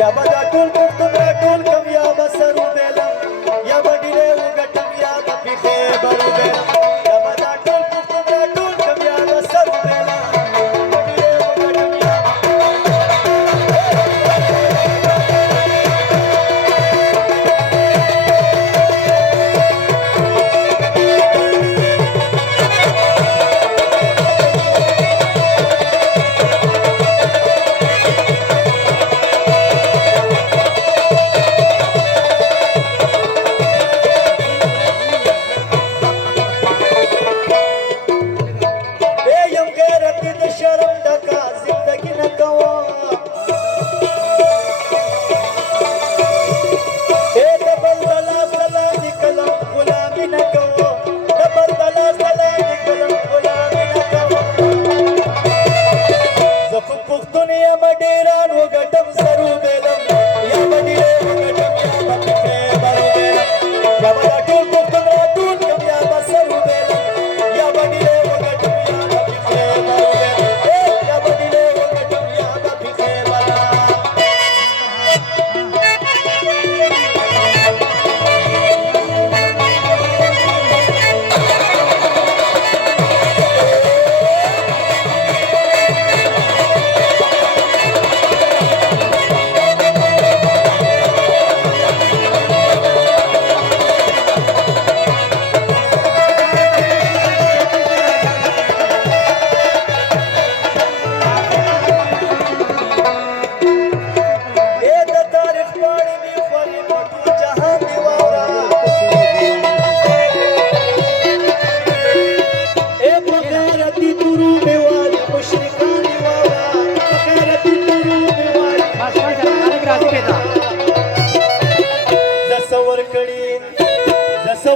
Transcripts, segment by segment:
या बदा toll पुख्तुना toll कम या बसरू बेलम या बडीले उगटम या बपिखे बरू बेलम या बदा टोल पुख्तुना टोल कम या बसरू बेलम बडीले उगटम या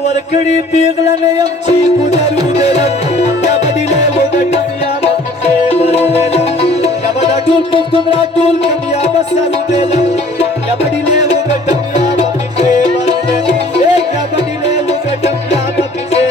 वरकडी पिगला ने आमची कुदारू बेलम या बडीले उगटम या बपिखे बरू बेलम या बदा टोल पुख्तुना टोल कम या बसरू बेलम या बडीले उगटम या बपिखे बरू बेलम या बडीले उगटम या बपिखे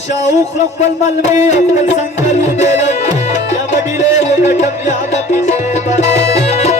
शाउख पलमल में अफल संगलू बेलम या बडीले उगटम या बपिखे बरू